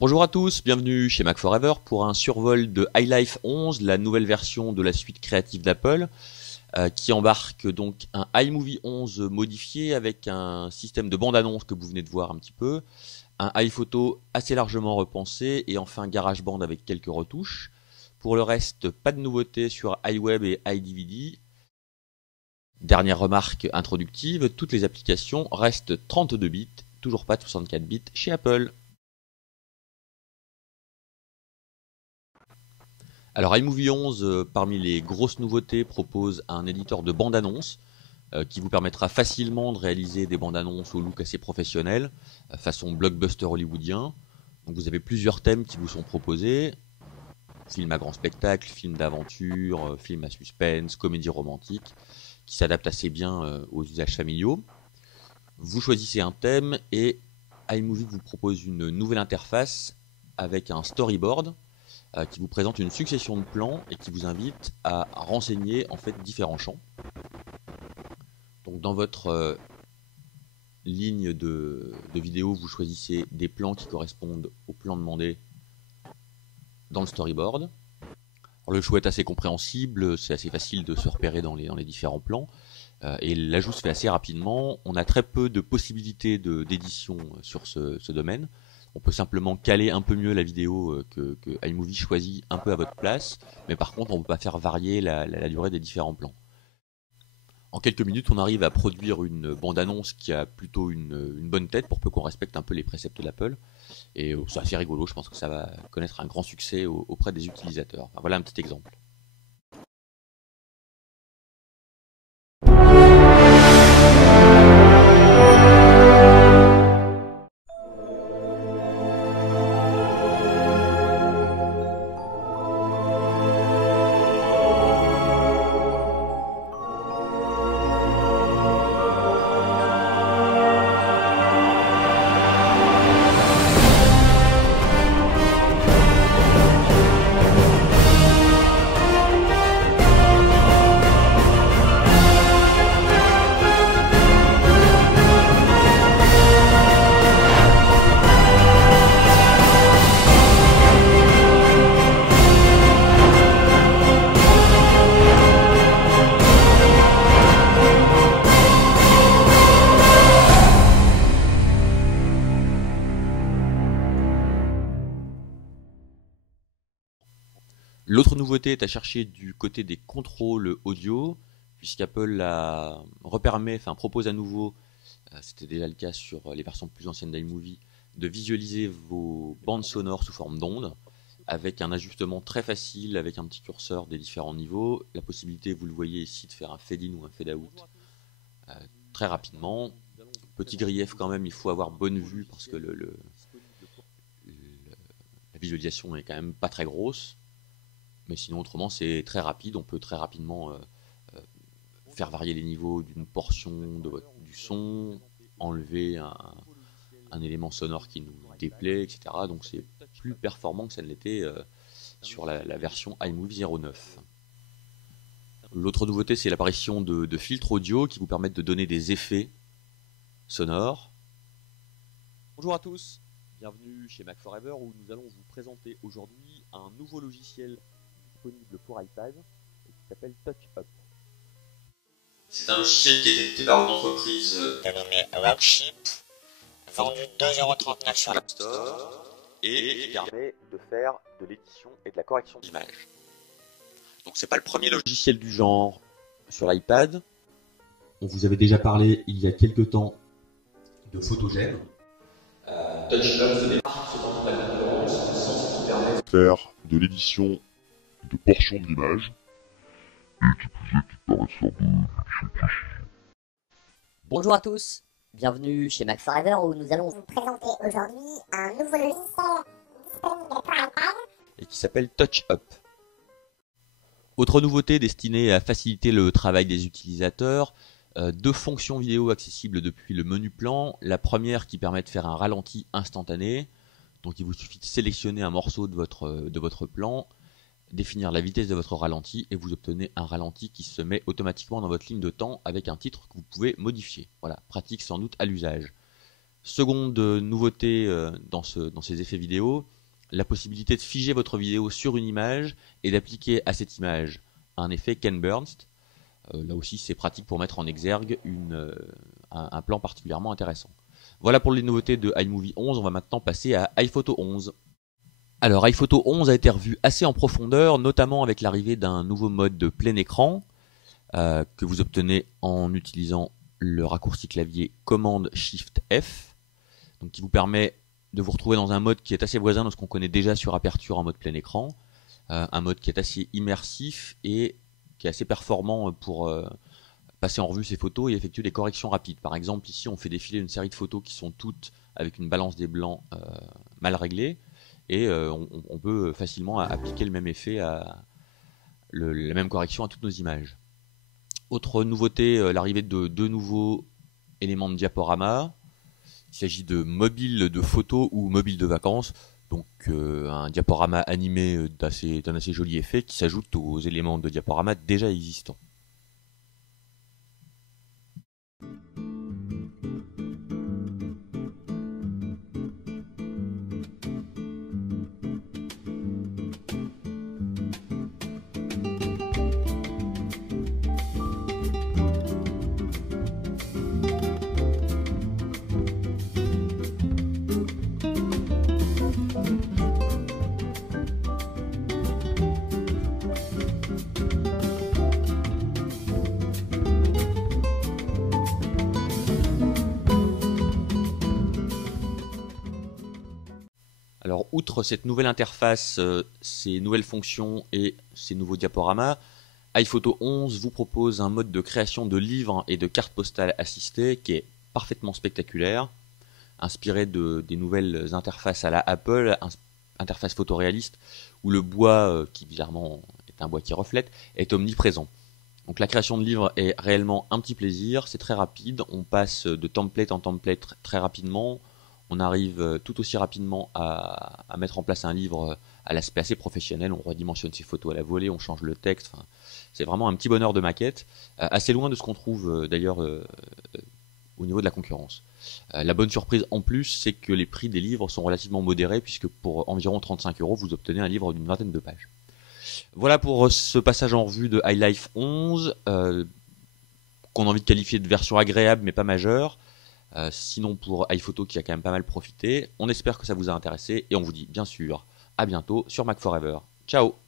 Bonjour à tous, bienvenue chez Mac Forever pour un survol de iLife 11, la nouvelle version de la suite créative d'Apple, qui embarque donc un iMovie 11 modifié avec un système de bande-annonce que vous venez de voir un petit peu, un iPhoto assez largement repensé et enfin GarageBand avec quelques retouches. Pour le reste, pas de nouveautés sur iWeb et iDVD. Dernière remarque introductive, toutes les applications restent 32 bits, toujours pas de 64 bits chez Apple. Alors iMovie 11, parmi les grosses nouveautés, propose un éditeur de bande-annonce qui vous permettra facilement de réaliser des bandes-annonces au look assez professionnel, façon blockbuster hollywoodien. Donc vous avez plusieurs thèmes qui vous sont proposés, film à grand spectacle, film d'aventure, film à suspense, comédie romantique, qui s'adaptent assez bien aux usages familiaux. Vous choisissez un thème et iMovie vous propose une nouvelle interface avec un storyboard qui vous présente une succession de plans et qui vous invite à renseigner en fait différents champs. Donc dans votre ligne de vidéo, vous choisissez des plans qui correspondent aux plans demandés dans le storyboard. Alors, le choix est assez compréhensible, c'est assez facile de se repérer dans les différents plans et l'ajout se fait assez rapidement. On a très peu de possibilités d'édition sur ce domaine. On peut simplement caler un peu mieux la vidéo que iMovie choisit un peu à votre place, mais par contre on ne peut pas faire varier la durée des différents plans. En quelques minutes, on arrive à produire une bande-annonce qui a plutôt une bonne tête, pour peu qu'on respecte un peu les préceptes d'Apple. Et c'est assez rigolo, je pense que ça va connaître un grand succès auprès des utilisateurs. Enfin, voilà un petit exemple. L'autre nouveauté est à chercher du côté des contrôles audio, puisqu'Apple propose à nouveau, c'était déjà le cas sur les versions plus anciennes d'iMovie, de visualiser vos bandes sonores sous forme d'ondes, avec un ajustement très facile, avec un petit curseur des différents niveaux, la possibilité, vous le voyez ici, de faire un fade-in ou un fade-out très rapidement. Petit grief quand même, il faut avoir bonne vue, parce que la visualisation est quand même pas très grosse. Mais sinon, autrement, c'est très rapide. On peut très rapidement faire varier les niveaux d'une portion du son, enlever un élément sonore qui nous déplaît, etc. Donc c'est plus performant que ça ne l'était sur la version iMovie 09. L'autre nouveauté, c'est l'apparition de filtres audio qui vous permettent de donner des effets sonores. Bonjour à tous, bienvenue chez Mac Forever où nous allons vous présenter aujourd'hui un nouveau logiciel disponible pour iPad et qui s'appelle TouchUp. C'est un logiciel qui est développé par une entreprise dénommée Rockchip, vendu 2,39€ sur l'App Store et qui permet de faire de l'édition et de la correction d'images. Donc c'est pas le premier logiciel du genre sur l'iPad. On vous avait déjà parlé il y a quelques temps de Photogène. TouchUp se démarque cependant de la concurrence en ce sens qu'il permet de faire de l'édition de portions de l'image et qui plus est qui permet de faire de l'édition précise. Bonjour à tous, bienvenue chez Mac Forever où nous allons vous présenter aujourd'hui un nouveau logiciel disponible pour iPad qui s'appelle TouchUp. Autre nouveauté destinée à faciliter le travail des utilisateurs, deux fonctions vidéo accessibles depuis le menu plan. La première qui permet de faire un ralenti instantané. Donc il vous suffit de sélectionner un morceau de votre plan, définir la vitesse de votre ralenti et vous obtenez un ralenti qui se met automatiquement dans votre ligne de temps avec un titre que vous pouvez modifier. Voilà, pratique sans doute à l'usage. Seconde nouveauté dans ces effets vidéo, la possibilité de figer votre vidéo sur une image et d'appliquer à cette image un effet Ken Burst. Là aussi c'est pratique pour mettre en exergue un plan particulièrement intéressant. Voilà pour les nouveautés de iMovie 11, on va maintenant passer à iPhoto 11. Alors iPhoto 11 a été revu assez en profondeur, notamment avec l'arrivée d'un nouveau mode de plein écran que vous obtenez en utilisant le raccourci clavier Command Shift F, donc qui vous permet de vous retrouver dans un mode qui est assez voisin de ce qu'on connaît déjà sur Aperture en mode plein écran, un mode qui est assez immersif et qui est assez performant pour passer en revue ces photos et effectuer des corrections rapides. Par exemple, ici on fait défiler une série de photos qui sont toutes avec une balance des blancs mal réglée et on peut facilement appliquer le même effet, la même correction à toutes nos images. Autre nouveauté, l'arrivée de deux nouveaux éléments de diaporama. Il s'agit de mobile de photos ou mobile de vacances, donc un diaporama animé d'un assez joli effet qui s'ajoute aux éléments de diaporama déjà existants. Alors, outre cette nouvelle interface, ces nouvelles fonctions et ces nouveaux diaporamas, iPhoto 11 vous propose un mode de création de livres et de cartes postales assistées qui est parfaitement spectaculaire, inspiré des nouvelles interfaces à la Apple, interface photoréaliste, où le bois, qui bizarrement est un bois qui reflète, est omniprésent. Donc la création de livres est réellement un petit plaisir, c'est très rapide, on passe de template en template très rapidement. On arrive tout aussi rapidement à mettre en place un livre à l'aspect assez professionnel. On redimensionne ses photos à la volée, on change le texte. Enfin, c'est vraiment un petit bonheur de maquette, assez loin de ce qu'on trouve d'ailleurs au niveau de la concurrence. La bonne surprise en plus, c'est que les prix des livres sont relativement modérés, puisque pour environ 35 €, vous obtenez un livre d'une vingtaine de pages. Voilà pour ce passage en revue de iLife 11, qu'on a envie de qualifier de version agréable mais pas majeure. Sinon pour iPhoto qui a quand même pas mal profité. On espère que ça vous a intéressé et on vous dit bien sûr à bientôt sur Mac Forever. Ciao!